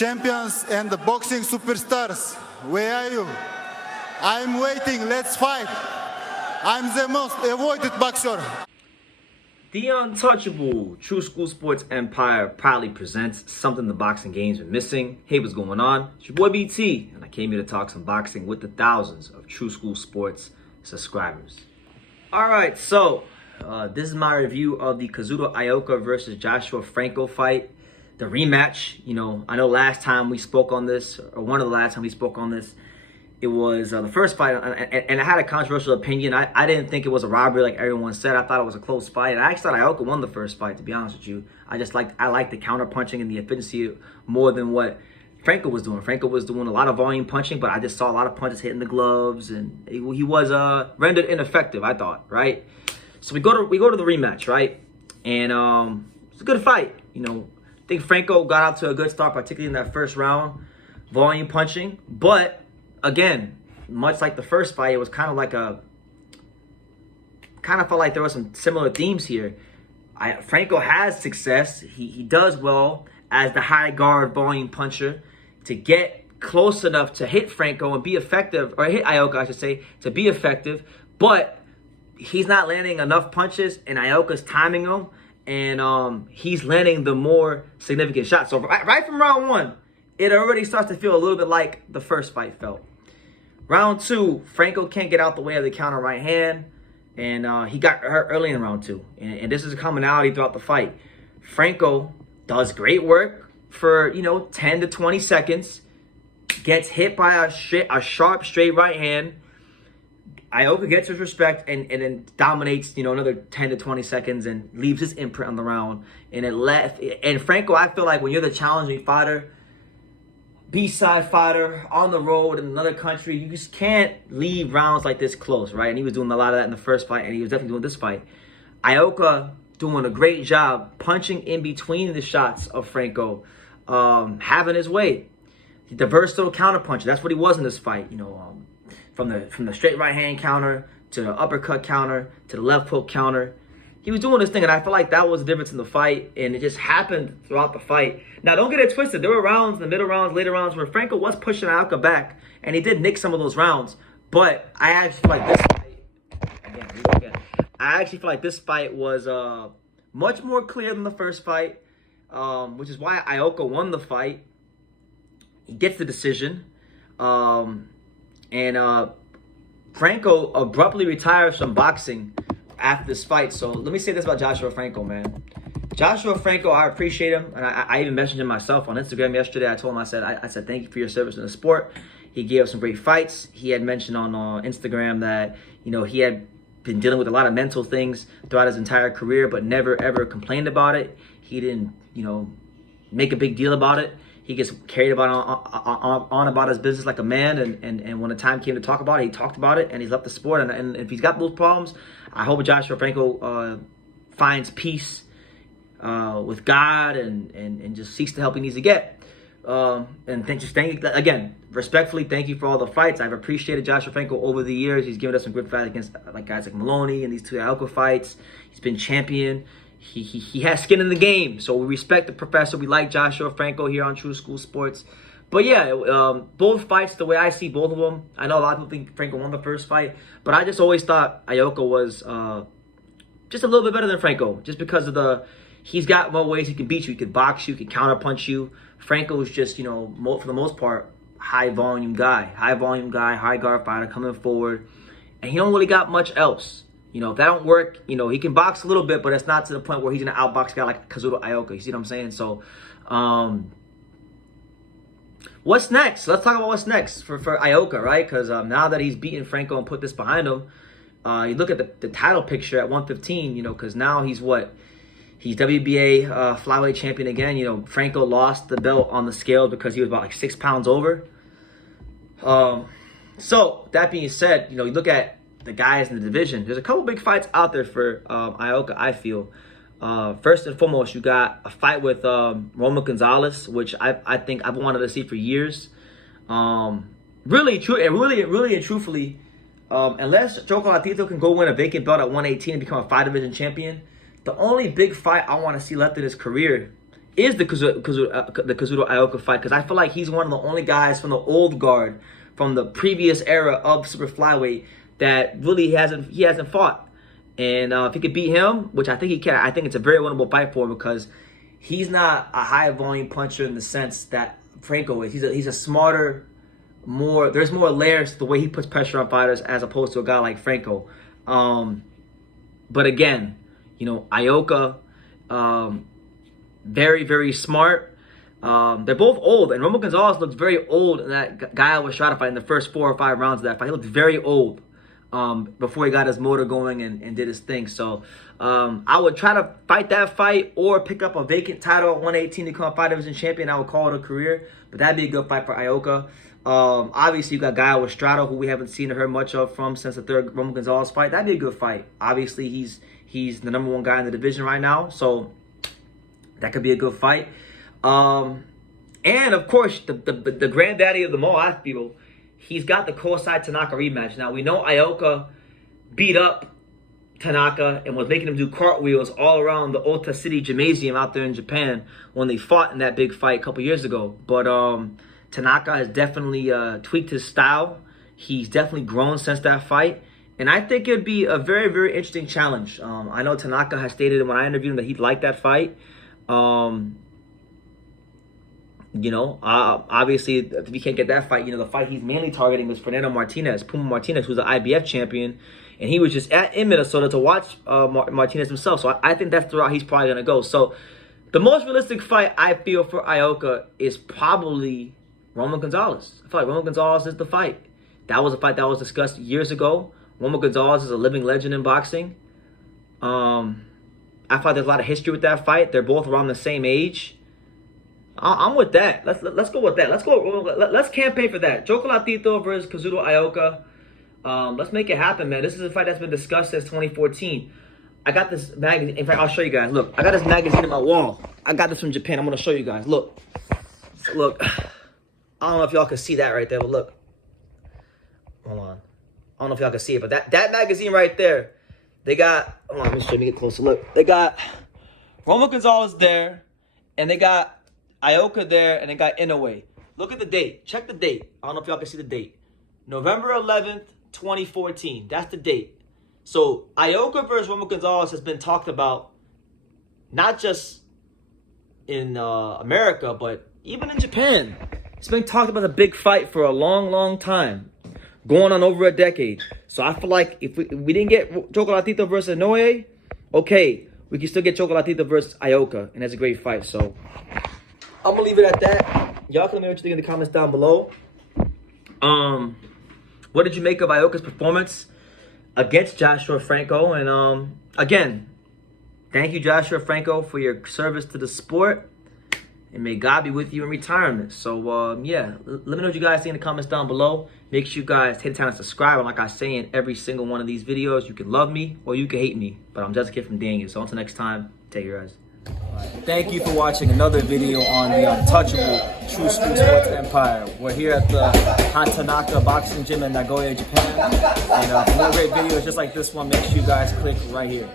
champions and the boxing superstars, where are you? I'm waiting, let's fight. I'm the most avoided boxer. The untouchable True School Sports Empire proudly presents something the boxing game's been missing. Hey, what's going on? It's your boy BT, and I came here to talk some boxing with the thousands of True School Sports subscribers. Alright, so this is my review of the Kazuto Ioka versus Joshua Franco fight. The rematch. I know last time we spoke on this, or one of the last time we spoke on this, it was the first fight, and I had a controversial opinion. I didn't think it was a robbery like everyone said. I thought it was a close fight. I actually thought Ioka won the first fight, to be honest with you. I liked the counter punching and the efficiency more than what Franco was doing. Franco was doing a lot of volume punching, but I just saw a lot of punches hitting the gloves, and he was rendered ineffective, I thought, right? So we go to the rematch, right? And it's a good fight. I think Franco got out to a good start, particularly in that first round, volume punching. But again, much like the first fight, it was kind of felt like there were some similar themes here. Franco has success. He does well as the high guard volume puncher to get close enough to hit Franco and be effective, or hit Ioka, I should say, to be effective. But he's not landing enough punches, and Ioka's timing him. And he's landing the more significant shots. So right from round one, it already starts to feel a little bit like the first fight felt. Round two, Franco can't get out the way of the counter right hand. And he got hurt early in round two. And this is a commonality throughout the fight. Franco does great work for, 10 to 20 seconds. Gets hit by a sharp, straight right hand. Ioka gets his respect and then dominates, another 10 to 20 seconds and leaves his imprint on the round. And Franco, I feel like when you're the challenging fighter, B-side fighter, on the road in another country, you just can't leave rounds like this close, right? And he was doing a lot of that in the first fight, and he was definitely doing this fight. Ioka doing a great job punching in between the shots of Franco, having his way. The versatile counterpuncher, that's what he was in this fight, from the straight right hand counter to the uppercut counter to the left hook counter. He was doing this thing, and I feel like that was the difference in the fight, and it just happened throughout the fight. Now, don't get it twisted. There were rounds, in the middle rounds, later rounds, where Franco was pushing Ioka back, and he did nick some of those rounds. But I actually feel like this fight, I actually feel like this fight was much more clear than the first fight, which is why Ioka won the fight. He gets the decision. And Franco abruptly retires from boxing after this fight. So let me say this about Joshua Franco, man. Joshua Franco, I appreciate him. And I even mentioned him myself on Instagram yesterday. I told him, I said, thank you for your service in the sport. He gave us some great fights. He had mentioned on Instagram that, he had been dealing with a lot of mental things throughout his entire career, but never, ever complained about it. He didn't, make a big deal about it. He gets carried on about his business like a man, and when the time came to talk about it, he talked about it, and he's left the sport. And if he's got those problems, I hope Joshua Franco finds peace with God and just seeks the help he needs to get. And thank you again, respectfully, thank you for all the fights. I've appreciated Joshua Franco over the years. He's given us some good fights against guys like Maloney and these two Ioka fights. He's been champion. He has skin in the game, so we respect the professor. We like Joshua Franco here on True School Sports. But yeah, both fights, the way I see both of them, I know a lot of people think Franco won the first fight, but I just always thought Ioka was just a little bit better than Franco, just because of he's got more ways he can beat you. He can box you, he can counterpunch you. Franco is just, for the most part, high volume guy, high guard fighter coming forward, and he don't really got much else. If that don't work, he can box a little bit, but it's not to the point where he's going to outbox a guy like Kazuto Ioka. You see what I'm saying? So, what's next? Let's talk about what's next for Ioka, right? Because now that he's beaten Franco and put this behind him, you look at the title picture at 115, because now he's what? He's WBA flyweight champion again. Franco lost the belt on the scales because he was about 6 pounds over. So, that being said, you look at the guys in the division. There's a couple big fights out there for Ioka, I feel. First and foremost, you got a fight with Roman Gonzalez, which I think I've wanted to see for years. Really and truthfully, unless Chocolatito can go win a vacant belt at 118 and become a 5-division champion, the only big fight I want to see left in his career is the Kazuto Ioka fight, because I feel like he's one of the only guys from the old guard, from the previous era of super flyweight, that really hasn't fought. And if he could beat him, which I think he can, I think it's a very winnable fight for him, because he's not a high volume puncher in the sense that Franco is. He's a smarter, there's more layers to the way he puts pressure on fighters as opposed to a guy like Franco. But again, you know, Ioka, very, very smart. They're both old, and Roman Gonzalez looked very old in that guy was shot fight in the first 4 or 5 rounds of that fight. He looked very old before he got his motor going and did his thing. So I would try to fight that fight or pick up a vacant title at 118 to become a fight division champion. I would call it a career, but that'd be a good fight for Ioka. Obviously, you got Gallo Estrada, who we haven't seen or heard much of from since the 3rd Roman Gonzalez fight. That'd be a good fight. Obviously, he's the #1 guy in the division right now, so that could be a good fight. And of course, the granddaddy of them all, I feel, he's got the Kosai Tanaka rematch. Now, we know Ioka beat up Tanaka and was making him do cartwheels all around the Ota City Gymnasium out there in Japan when they fought in that big fight a couple years ago. But Tanaka has definitely tweaked his style. He's definitely grown since that fight. And I think it'd be a very, very interesting challenge. I know Tanaka has stated when I interviewed him that he'd like that fight. You know, obviously, if he can't get that fight, you know, the fight he's mainly targeting is Fernando Martinez, Puma Martinez, who's the IBF champion. And he was just in Minnesota to watch Martinez himself. So I think that's the route he's probably going to go. So the most realistic fight I feel for Ioka is probably Roman Gonzalez. I feel like Roman Gonzalez is the fight. That was a fight that was discussed years ago. Roman Gonzalez is a living legend in boxing. I thought there's a lot of history with that fight. They're both around the same age. I'm with that. Let's go with that. Let's campaign for that. Chocolatito versus Kazuto Ioka. Let's make it happen, man. This is a fight that's been discussed since 2014. I got this magazine. In fact, I'll show you guys. Look, I got this magazine on my wall. I got this from Japan. I'm going to show you guys. Look. I don't know if y'all can see that right there, but look. Hold on. I don't know if y'all can see it, but that magazine right there, they got, hold on, let me get closer. Look, they got Roman Gonzalez there, and they got Ioka there, and they got Inoue. Look at the date. Check the date. I don't know if y'all can see the date. November 11th, 2014. That's the date. So Ioka versus Roman Gonzalez has been talked about not just in America, but even in Japan. It's been talked about a big fight for a long, long time, going on over a decade. So I feel like if we didn't get Chocolatito versus Inoue, okay, we can still get Chocolatito versus Ioka, and that's a great fight. So I'm gonna leave it at that. Y'all can let me know what you think in the comments down below. What did you make of Ioka's performance against Joshua Franco? And again, thank you, Joshua Franco, for your service to the sport. And may God be with you in retirement. So, yeah, let me know what you guys think in the comments down below. Make sure you guys hit the and subscribe. And like I say in every single one of these videos, you can love me or you can hate me. But I'm just a kid from Daniel. So until next time, take care, guys. Thank you for watching another video on the untouchable True Street Sports Empire. We're here at the Tanaka Boxing Gym in Nagoya, Japan. And for more great videos just like this one, make sure you guys click right here.